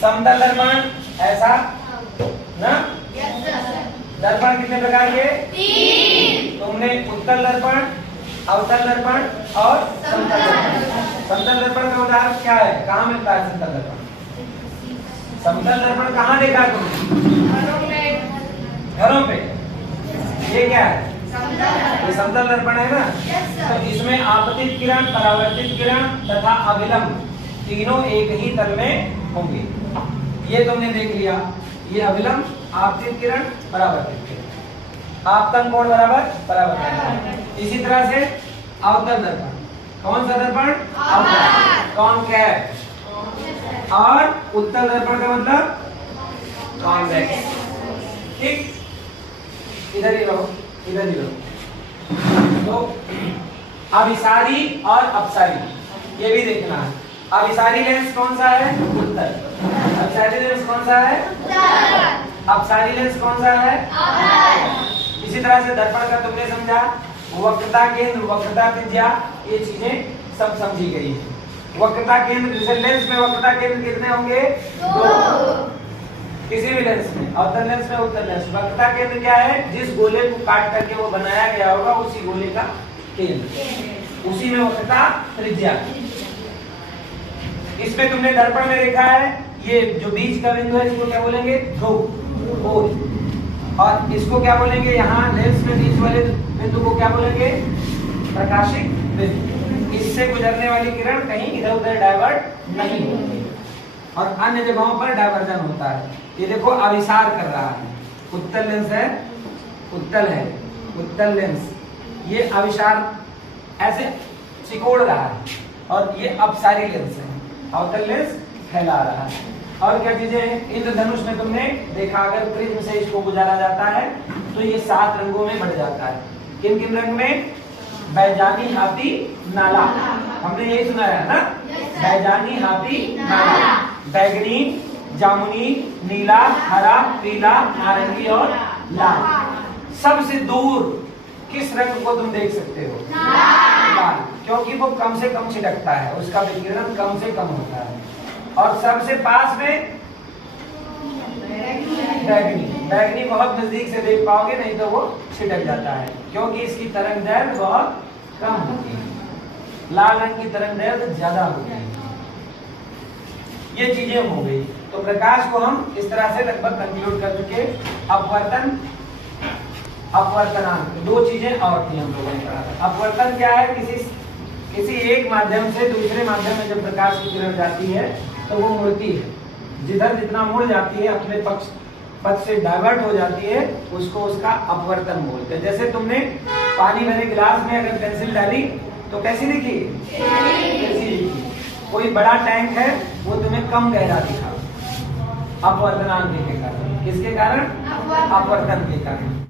समतल दर्पण ऐसा ना। दर्पण कितने प्रकार के? 3। तुमने उत्तल दर्पण, अवतल दर्पण और समतल दर्पण। समतल दर्पण का उदाहरण क्या है? कहाँ मिलता है समतल दर्पण? समतल दर्पण कहाँ देखा तुमने? घरों पे। ये क्या है? ये समतल दर्पण है ना। तो इसमें आपतित किरण, परावर्तित किरण तथा अभिलंब तीनों एक ही तल में होंगे। ये तुमने देख लिया। ये अभिलंब, आपतित किरण, परावर्तित किरण। आपतन कोण बराबर परावर्तन कोण। इसी तरह से अवतल दर्पण। कौन सा दर्पण? अवतल। कॉनकेव। और उत्तल दर्पण का मतलब कॉन्वेक्स। ठीक, इधर ही रहो, इधर ही रहो। तो अभिसारी और अपसारी ये भी देखना है। अभिसारी लेंस कौन सा है? उत्तल। अपसारी लेंस कौन सा है? उत्तल। अपसारी लेंस कौन सा है? अवतल। इसी तरह से दर्पण का तुमने समझा। वक्रता केंद्र, वक्रता त्रिज्या, ये चीजें सब समझी गई है। वक्रता केंद्र, जैसे लेंस में वक्रता केंद्र कितने होंगे? 2। किसी भी लेंस में, अवतल लेंस में, उत्तल लेंस। वक्रता केंद्र क्या है? जिस गोले को काट करके वो बनाया गया होगा उसी गोले का केंद्र, उसी में वक्रता त्रिज्या। इसमें तुमने दर्पण में देखा है, ये जो बीच का बिंदु है इसको क्या बोलेंगे? ध्रुव। और इसको क्या बोलेंगे? यहाँ लेंस में बीच वाले बिंदु को क्या बोलेंगे? प्रकाशिक बिंदु। इससे गुजरने वाली किरण कहीं इधर उधर डाइवर्ट नहीं होती और अन्य जगहों पर डाइवर्जन होता है। ये देखो अभिसार कर रहा है। उत्तल लेंस है, उत्तल है, उत्तल लेंस, ये अभिसार ऐसे सिकोड़ रहा है। और ये अपसारी लेंस है, अवतल लेंस फैला रहा है। और क्या चीजें हैं? इंद्रधनुष में तुमने देखा, अगर प्रिज्म से इसको गुजारा जाता है तो ये 7 रंगों में बढ़ जाता है। किन किन रंग में? बैजानी, हाथी, नाला। हमने यही सुना है ना? बैजानी, हाथी, नाला। बैगनी, जामुनी, नीला, हरा, पीला, नारंगी और लाल। सबसे दूर किस रंग को तुम देख सकते हो? लाल, क्योंकि वो कम से कम छिटकता है, उसका विकिरण कम से कम होता है। और सबसे पास में बैगनी। बैगनी बहुत नजदीक से देख पाओगे, नहीं तो वो छिटक जाता है क्योंकि इसकी तरंग दैर्घ्य बहुत कम होती है। लाल रंग की तरंग दैर्घ्य ज्यादा होती है। ये चीजें हो गई। तो प्रकाश को हम इस तरह से लगभग कंक्लूड कर चुके। अपवर्तन, अपवर्तनांक, 2 चीजें और थी हम लोगों ने पढ़ा। अपवर्तन क्या है? किसी एक माध्यम से दूसरे माध्यम में जब प्रकाश की किरण जाती है तो वो मुड़ती है। जिधर जितना मुड़ जाती है, अपने पथ से डाइवर्ट हो जाती है, उसको उसका अपवर्तन बोलते हैं। जैसे तुमने पानी भरे गिलास में अगर पेंसिल डाली तो कैसी दिखी? कैसी दिखी? कोई बड़ा टैंक है, वो तुम्हें कम गहरा दिखा, अपवर्तनांक के कारण। किसके कारण? अपवर्तन के कारण।